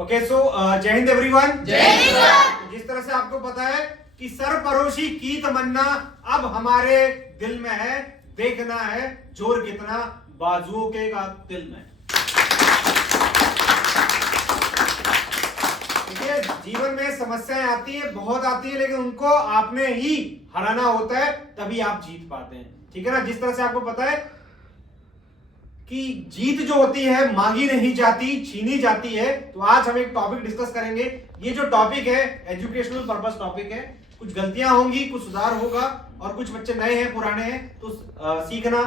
Okay so जय Hind everyone. जय हिंद। जिस तरह से आपको पता है कि सरपरोशी की तमन्ना अब हमारे दिल में है, देखना है जोर कितना बाजुओं के का दिल में। देखिए जीवन में समस्याएं आती है, बहुत आती है, लेकिन उनको आपने ही हराना होता है, तभी आप जीत पाते हैं। ठीक है ना। जिस तरह से आपको पता है कि जीत जो होती है मांगी नहीं जाती, छीनी जाती है। तो आज हम एक टॉपिक डिस्कस करेंगे। ये जो टॉपिक है एजुकेशनल पर्पस टॉपिक है। कुछ गलतियां होंगी, कुछ सुधार होगा, और कुछ बच्चे नए हैं, पुराने हैं, तो सीखना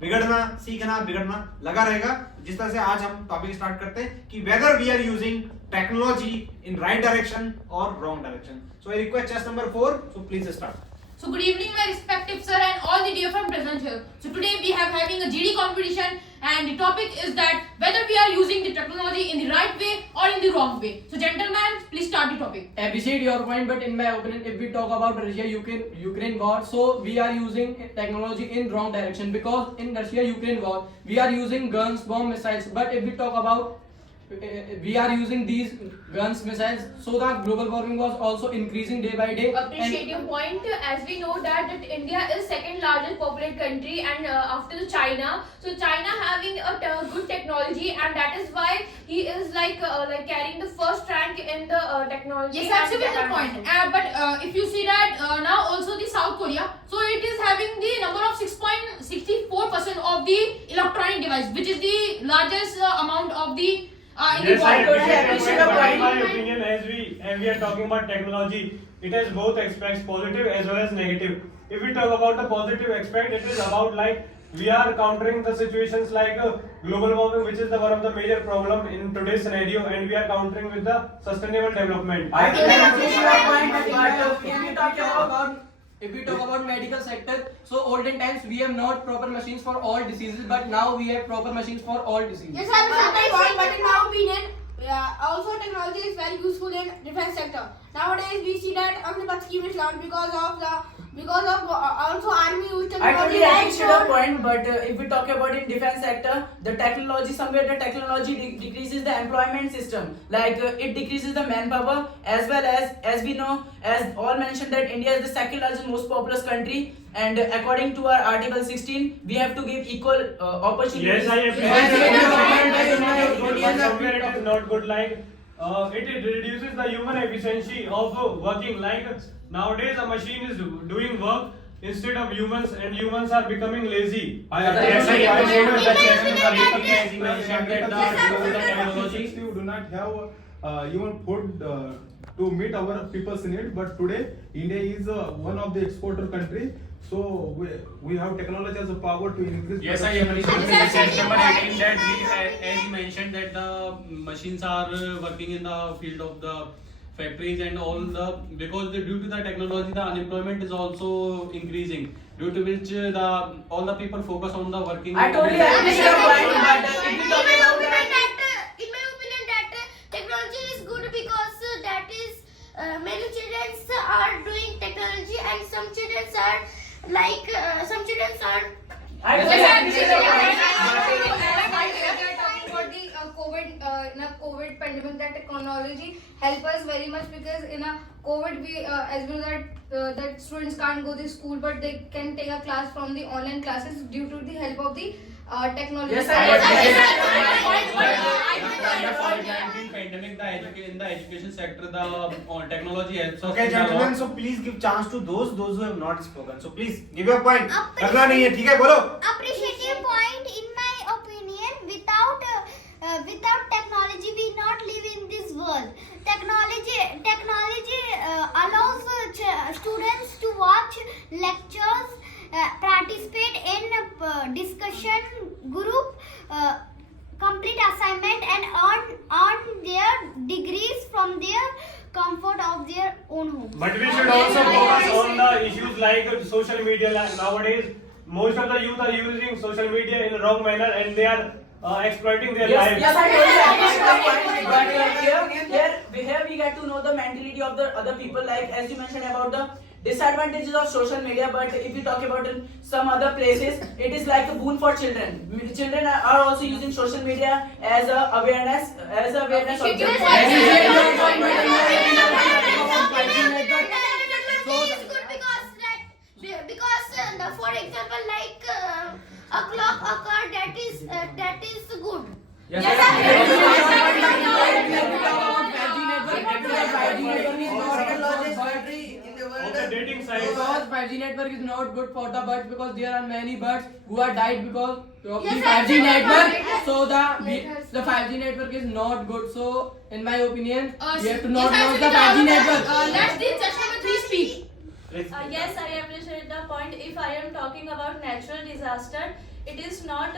बिगड़ना लगा रहेगा। जिस तरह से आज हम टॉपिक स्टार्ट करते हैं कि whether we are using technology in right direction और wrong direction. So I request chest number 4, so please start. So good evening, my respective sir and all the dear friends present here. So today we have having a GD competition, and the topic is that whether we are using the technology in the right way or in the wrong way. So gentlemen, please start the topic. Appreciate your point, but in my opinion, if we talk about Russia-Ukraine war, so we are using technology in wrong direction, because in Russia-Ukraine war we are using guns, bomb, missiles. But if we talk about we are using these guns, missiles, so the global warming was also increasing day by day. Appreciate your point. As we know that India is second largest populated country, and after the China, so China having a good technology, and that is why he is like carrying the first rank in the technology. Yes, absolutely the point. But if you see that now also the South Korea, so it is having the number of 6.64% of the electronic device, which is the largest amount of the in Yes, the I world. appreciate your point. In my opinion, as we are talking about technology, it has both aspects, positive as well as negative. If we talk about the positive aspect, it is about like we are countering the situations like global warming, which is one of the major problem in today's scenario, and we are countering with the sustainable development. I can appreciate your point, but if we talk about medical sector, so olden times we have not proper machines for all diseases, but now we have proper machines for all diseases. Yes, I will say point, but in my opinion, also technology is very useful in defense sector. Nowadays we see that Agnipath scheme is launched because of also army use I technology. totally appreciate your point, but if we talk about in defense sector, the technology somewhere the technology decreases the employment system. Like it decreases the manpower, as well as we know, as all mentioned, that India is the second largest most populous country, and according to our Article 16, we have to give equal opportunities. Yes, I appreciate your point, but somewhere it is not good. Like it reduces the human efficiency of working. Like nowadays, a machine is doing work instead of humans, and humans are becoming lazy. Yes, I appreciate your technology do not have even food to meet our people's need, but today India is one of the exporter country, so we have technology as a power to increase. Yes, I appreciate the research number 18 that as you mentioned that the machines are working in the field of the factories and all the, because due to the technology the unemployment is also increasing, due to which all the people focus on the working. I totally appreciate your point, but if we talk about In my opinion, that technology is good because that is many children are doing technology, and some children are like some children are. I totally appreciate your point. Talking about the COVID pandemic, that technology help us very much, because in a COVID we as we know that students can't go to school, but they can take a class from the online classes due to the help of the technology. Yes, I In the COVID-19 pandemic, in the education sector, the technology helps us. Okay, gentlemen, so please give chance to those who have not spoken. So please give your point. करना नहीं है, ठीक है, बोलो. Appreciate your point. In my opinion, without technology, we not live in this world. Technology allows students to watch lectures, participate in discussion group, complete assignment, and earn their degrees from their comfort of their own home. But we should also focus on the issues like social media. Nowadays, most of the youth are using social media in a wrong manner, and they are exploiting their lives. Yes, I totally appreciate your point, but here we get to know the mentality of the other people. Like as you mentioned about the disadvantages of social media, but if we talk about in some other places, it is like a boon for children. Children are also using social media as a awareness object. For example, like a clock occurred, that is good. Also dating sites. Because 5G network is not good for the birds, because there are many birds who are died because of the Yes, 5G network. yes. So the 5G network is not good. So in my opinion, we have to not yes, use the actually, 5G network. Let's the session number 3 speak. Yes, I appreciate the point. If I am talking about natural disaster, it is not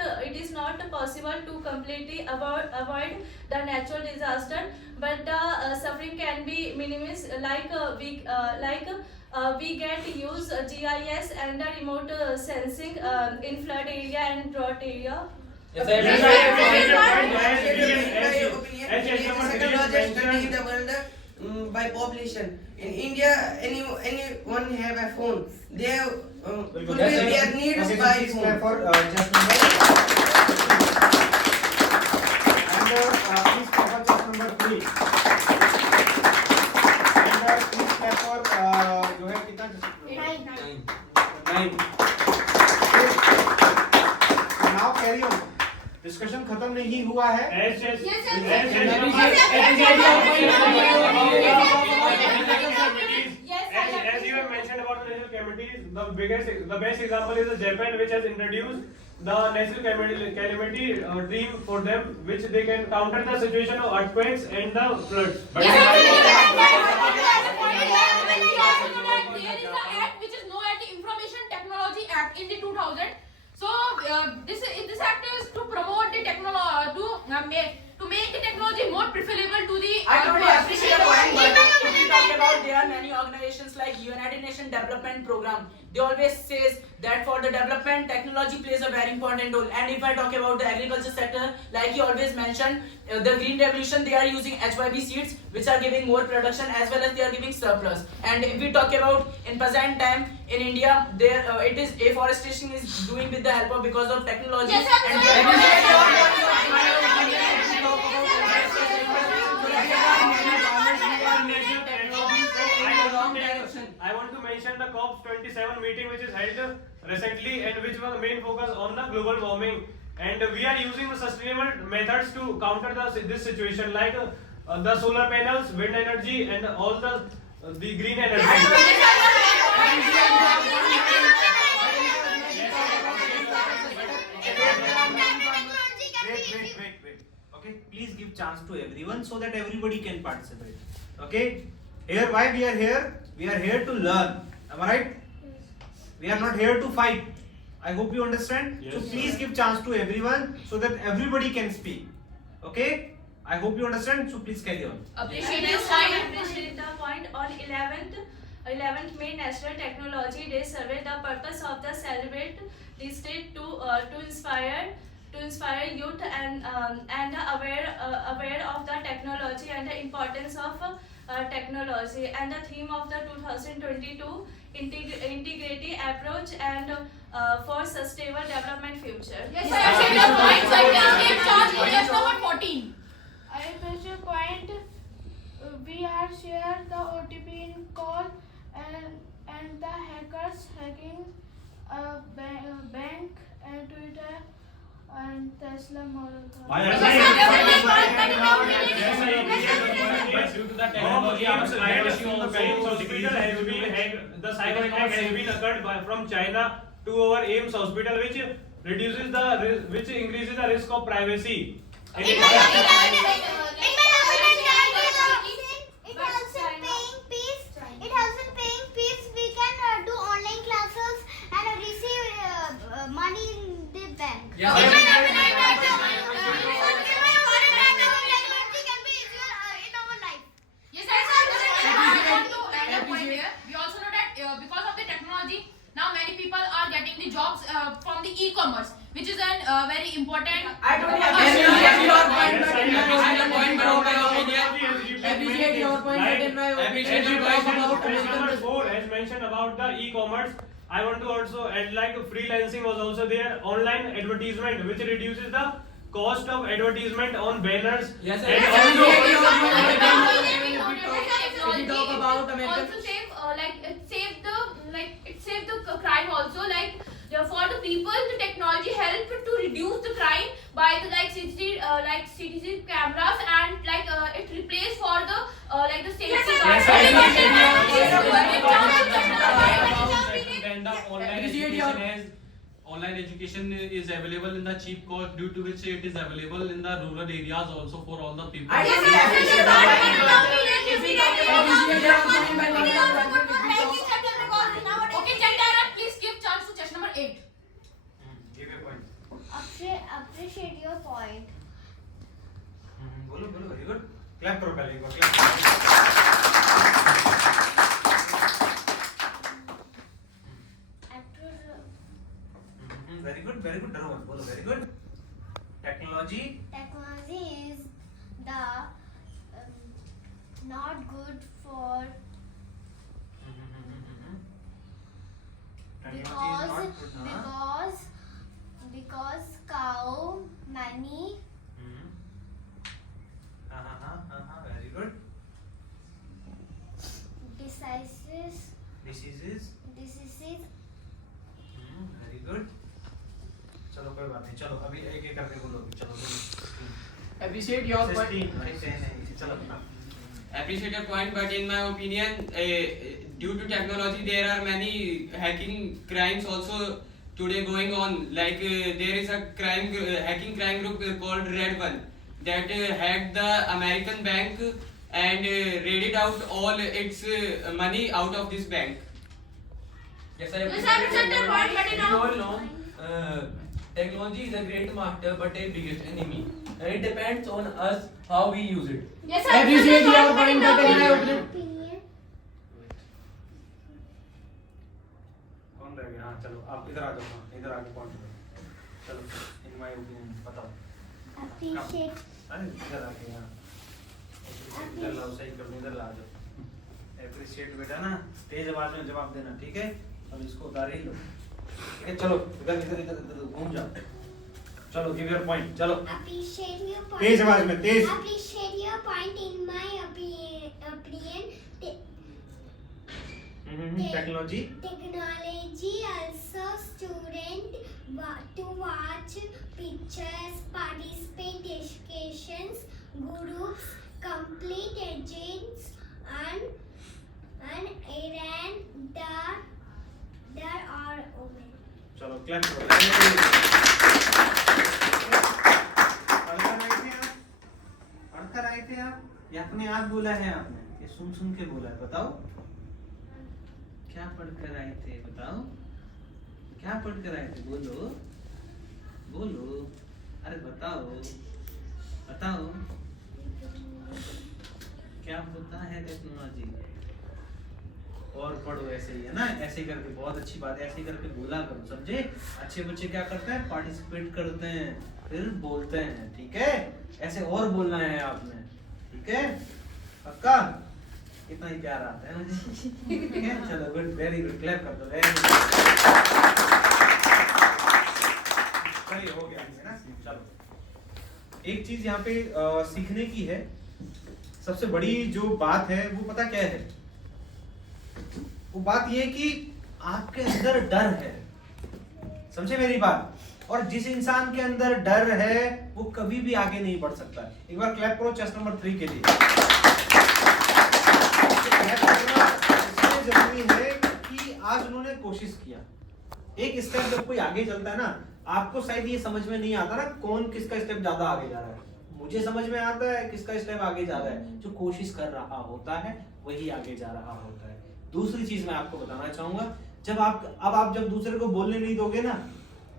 possible to completely avoid the natural disaster, but the suffering can be minimized. We get use GIS and the remote sensing in flood area and drought area. Yes, In yes, my yes, opinion, as it is number the second three largest country in mentioned. the world by population. In India, anyone have a phone. They have fulfill their needs Okay, so by please phone. clap for chess number. And please clap for chess number 3. And please clap for जो है कितना chess? 9. Now carry on. Discussion खत्म नहीं हुआ है. As yes, Yes, as yes, as yes, number- yes, yes, as yes, as you have mentioned about the national committees, the best example is Japan, which has introduced the national calamity team for them, which they can counter the situation of earthquakes and the floods. There is the act which is known as the Information Technology Act in the 2000. So this act is to promote the technology to make the technology more preferable to the. I totally appreciate the point, but if we talk about, there are many organizations like United Nations Development Program. They always says that for the development, technology plays a very important role. And if I talk about the agriculture sector, like he always mentioned, the green revolution, they are using HYB seeds, which are giving more production as well as they are giving surplus. And if we talk about in present time in India, there it is afforestation is doing with the help of because of technology. Yes, sir. And I want to mention the COP27 meeting which is held recently and which was main focus on the global warming, and we are using the sustainable methods to counter this situation, like the solar panels, wind energy, and all the green energy. Wait. Okay, please give chance to everyone so that everybody can participate. Okay, here why we are here? We are here to learn. Am I right? We are not here to fight. I hope you understand. Yes, so sir. please give chance to everyone so that everybody can speak. Okay? I hope you understand. So please carry on. Appreciate your Yes, I point. appreciate the point. On 11th May National Technology Day survey, the purpose of the celebrate this day to inspire youth and aware of the technology and the importance of technology, and the theme of the 2022 integrated approach and for sustainable development future. Yes, I appreciate your point. So please give chance to just number 14. I appreciate your point. We are share the OTP in call and the hackers hacking bank and Twitter and Tesla Model Car. Yes, Yes, I sir. Yes, due to the technology, the cyber attack has been occurred from China to our AIIMS hospital, which increases the risk of privacy. It helps in paying fees. We can do online classes and receive money in the bank. Yes, In I- my opinion, technology can be easier in our life. Yes, I want to add a point here. We also know that because of the technology, now many people are getting the jobs from the e-commerce, which is a very important. I totally appreciate your point, Yes, but I in my appreciate opinion, the point, but in my opinion, appreciate your point, but in my opinion, Appreciate if we your talk point. about Question number American 4, as mentioned about the e-commerce, I want to also add like freelancing was also there, online advertisement, which reduces the cost of advertisement on banners. Yes, sir. And Yes, also- sir. If we talk about American- also save it saved the crime also, like for the people the technology helped to reduce the crime by the CCTV cameras, and it replaced for the the safety Yes, sir. Then the online education is available in the cheap cost, due to which it is available in the rural areas also for all the people. I really appreciate that. If we talk about Okay, Jantara, please give chance to question number 8. Give a point. Appreciate your point. बोलो बोलो, very good. Clap करो पहले एक बार, clap करो. Very good, डरो मत, बोलो very good. Technology Technology is the not good for because cow money very good. diseases Diseases very good. चलो कोई बात नहीं, चलो अभी एक एक करके बोलो, चलो बोलो. appreciate your point. नहीं, चलो अपना. Appreciate your point, but in my opinion, due to technology, there are many hacking crimes also today going on. Like there is a hacking crime group called Red One that hacked the American bank and raided out all its money out of this bank. Yes, Yes, I understand your point, but we all know technology is a great master but a biggest enemy, and it depends on us how we use it. Yes, I Appreciate your understand point, but in my opinion. opinion कौन रह गया? हाँ चलो आप इधर आ जाओ, हाँ, इधर आके पहुंच जाओ. चलो in my opinion बताओ. appreciate अरे इधर आके यहाँ. इधर लाओ, सही कर दो, इधर ला जाओ. Appreciate बेटा ना, तेज आवाज में जवाब देना, ठीक है? अब इसको उतार ही लो. ठीक है, चलो इधर इधर इधर इधर घूम जाओ. चलो give your point, चलो. appreciate your point. तेज आवाज में, तेज. Appreciate your point. In my opinion, Technology. technology also student to watch pictures, participate discussions, groups, complete agents, and errand there are women. चलो क्लैप करो. पढ़कर आए थे आप? या अपने आप बोला है आपने? ये सुन के बोला है, बताओ. क्या पढ़कर आए थे बताओ? क्या पढ़कर आए थे? बोलो बोलो. अरे बताओ बताओ. क्या होता है टेक्नोलॉजी? और पढ़ो ऐसे ही है ना, ऐसे ही करके. बहुत अच्छी बात है, ऐसे ही करके बोला करो, समझे? अच्छे बच्चे क्या करते हैं? पार्टिसिपेट करते हैं, फिर बोलते हैं, ठीक है? ऐसे और बोलना है आपने, ठीक है? पक्का? इतना ही प्यार आता है मुझे. ठीक है, चलो गुड, वेरी गुड. क्लैप कर दो, वेरी गुड. चलिए हो गया है ना. चलो एक चीज यहाँ पे सीखने की है. सबसे बड़ी जो बात है वो पता क्या है? वो बात ये कि आपके अंदर डर है. समझे मेरी बात? और जिस इंसान के अंदर डर है वो कभी भी आगे नहीं बढ़ सकता. एक बार क्लैप करो चेस्ट नंबर 3 के लिए. क्लैप करना इसलिए जरूरी है कि आज उन्होंने कोशिश किया. एक स्टेप जब कोई आगे चलता है ना, आपको शायद ये समझ में नहीं आता ना कौन किसका स्टेप ज्यादा आगे जा रहा है. मुझे समझ में आता है किसका स्टेप आगे जा रहा है. जो कोशिश कर रहा होता है वही आगे जा रहा होता है. दूसरी चीज मैं आपको बताना चाहूंगा, जब आप जब दूसरे को बोलने नहीं दोगे ना,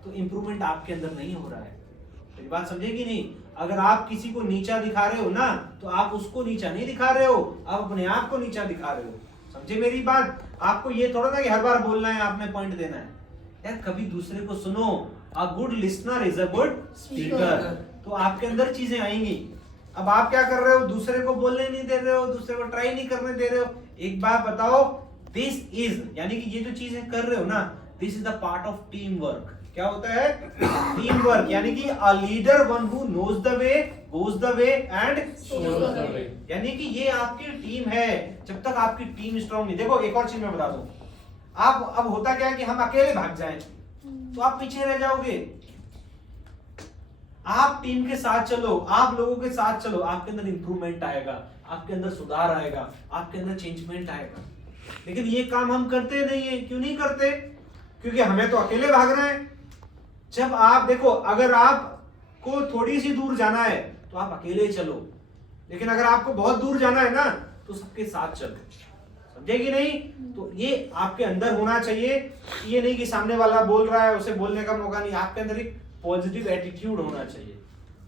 तो इंप्रूवमेंट आपके अंदर नहीं हो रहा है. मेरी बात समझेगी नहीं? अगर आप किसी को नीचा दिखा रहे हो ना, तो आप उसको नीचा नहीं दिखा रहे हो, आप अपने आप को नीचा दिखा रहे हो. समझे मेरी बात? आपको ये थोड़ा ना कि हर बार बोलना है, आपने पॉइंट देना है. यार कभी दूसरे को सुनो. A good listener is a good speaker. तो आपके अंदर चीजें आएंगी. अब आप क्या कर रहे हो, दूसरे को बोलने नहीं दे रहे हो, दूसरे को ट्राई नहीं करने दे रहे हो। एक बात बताओ, दिस इज यानी कि ये जो चीजें कर रहे हो ना, this is the part of team work. क्या होता है? टीम वर्क, यानी कि a leader one who knows the way, goes the way and shows the way. यानी कि ये आपकी टीम है। जब तक आपकी टीम स्ट्रांग नहीं, देखो एक और चीज मैं बता दूं, आप अब होता क्या है कि हम अकेले भाग जाएं तो आप पीछे रह जाओगे। आप टीम के साथ चलो, आप लोगों के साथ चलो, आपके अंदर इंप्रूवमेंट आएगा, आपके अंदर सुधार आएगा, आपके अंदर चेंजमेंट आएगा। लेकिन ये काम हम करते नहीं है। क्यों नहीं करते? क्योंकि हमें तो अकेले भागना है। जब आप देखो, अगर आपको थोड़ी सी दूर जाना है तो आप अकेले चलो, लेकिन अगर आपको बहुत दूर जाना है ना तो सबके साथ चलो। समझे कि नहीं? तो ये आपके अंदर होना चाहिए। ये नहीं कि सामने वाला बोल रहा है, उसे बोलने का मौका नहीं। आपके अंदर एक पॉजिटिव एटीट्यूड होना चाहिए।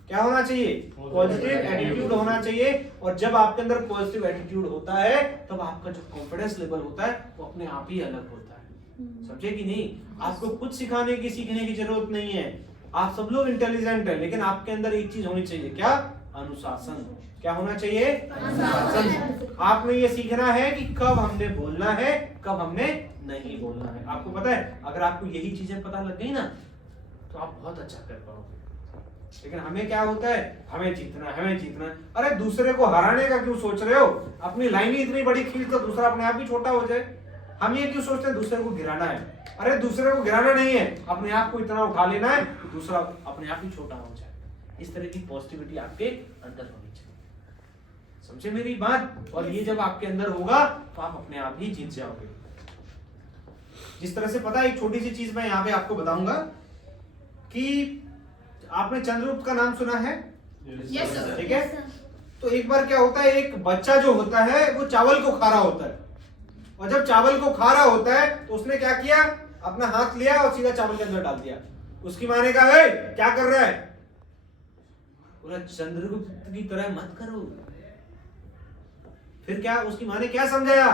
क्या होना चाहिए? पॉजिटिव एटीट्यूड होना चाहिए। और जब आपके अंदर पॉजिटिव एटीट्यूड होता है तब आपका जो कॉन्फिडेंस लेवल होता है वो अपने आप ही अलग होता है। समझे कि नहीं? आपको कुछ सिखाने की, सीखने की जरूरत नहीं है। आप सब लोग इंटेलिजेंट हैं, लेकिन आपके अंदर एक चीज होनी चाहिए। क्या? अनुशासन। क्या होना चाहिए? अनुशासन। आपने ये सीखना है कि कब हमने बोलना है, कब हमने नहीं बोलना है। आपको पता है, अगर आपको यही चीजें पता लग गई ना तो आप बहुत अच्छा कर पाओगे। लेकिन हमें क्या होता है? हमें जीतना, हमें जीतना। अरे दूसरे को हराने का क्यों सोच रहे हो? अपनी लाइन ही इतनी बड़ी खींच दो, दूसरा अपने आप ही छोटा हो जाए। हम ये क्यों सोचते हैं दूसरे को गिराना है? अरे दूसरे को गिराना नहीं है, अपने आप को इतना उठा लेना है कि दूसरा अपने आप ही छोटा हो जाए। इस तरह की पॉजिटिविटी आपके अंदर होनी चाहिए। समझे मेरी बात? और ये जब आपके अंदर होगा तो आप अपने आप ही जीत जाओगे। जिस तरह से पता है, एक छोटी सी चीज मैं यहाँ पे आपको बताऊंगा कि आपने चंद्रगुप्त का नाम सुना है? Yes sir. ठीक है। तो एक बार क्या होता है, एक बच्चा जो होता है वो चावल को खा रहा होता है, और जब चावल को खा रहा होता है तो उसने क्या किया? अपना हाथ लिया और सीधा चावल के अंदर डाल दिया। उसकी माँ ने कहा, "ए, क्या कर रहा है?" बोला, "चंद्रगुप्त की तरह मत करो।" फिर क्या उसकी माँ ने क्या समझाया?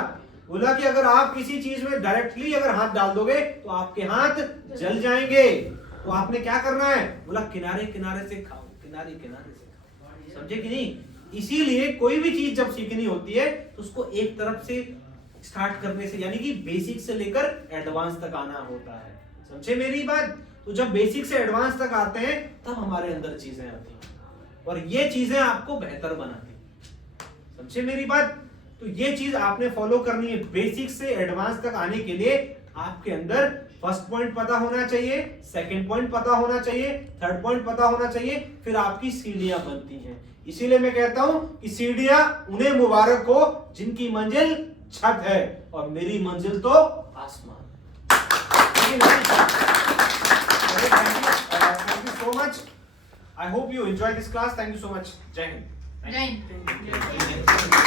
बोला कि अगर आप किसी चीज में डायरेक्टली अगर हाथ डाल दोगे तो आपके हाथ जल जाएंगे। तो आपने क्या करना है? बोला, किनारे किनारे से खाओ, किनारे किनारे से खाओ। समझे कि नहीं? इसीलिए कोई भी चीज जब सीखनी होती है तो उसको एक तरफ से स्टार्ट करने से, यानी कि बेसिक से लेकर एडवांस तक आना होता है। समझे मेरी बात? तो जब बेसिक से एडवांस तक आते हैं तब हमारे अंदर चीजें आती हैं, और ये चीजें आपको बेहतर बनाती हैं। समझे मेरी बात? तो ये चीज आपने फॉलो करनी है। बेसिक से एडवांस तक आने के लिए आपके अंदर फर्स्ट पॉइंट पता होना चाहिए, सेकंड पॉइंट पता होना चाहिए, थर्ड पॉइंट पता होना चाहिए, फिर आपकी सीढ़ियां बनती हैं। इसीलिए मैं कहता हूं कि सीढ़ियां उन्हें मुबारक हो जिनकी मंजिल छत है, और मेरी मंजिल तो आसमान। Thank you so much. I hope you enjoy this class. Thank you so much. Jai Hind. जय हिंद।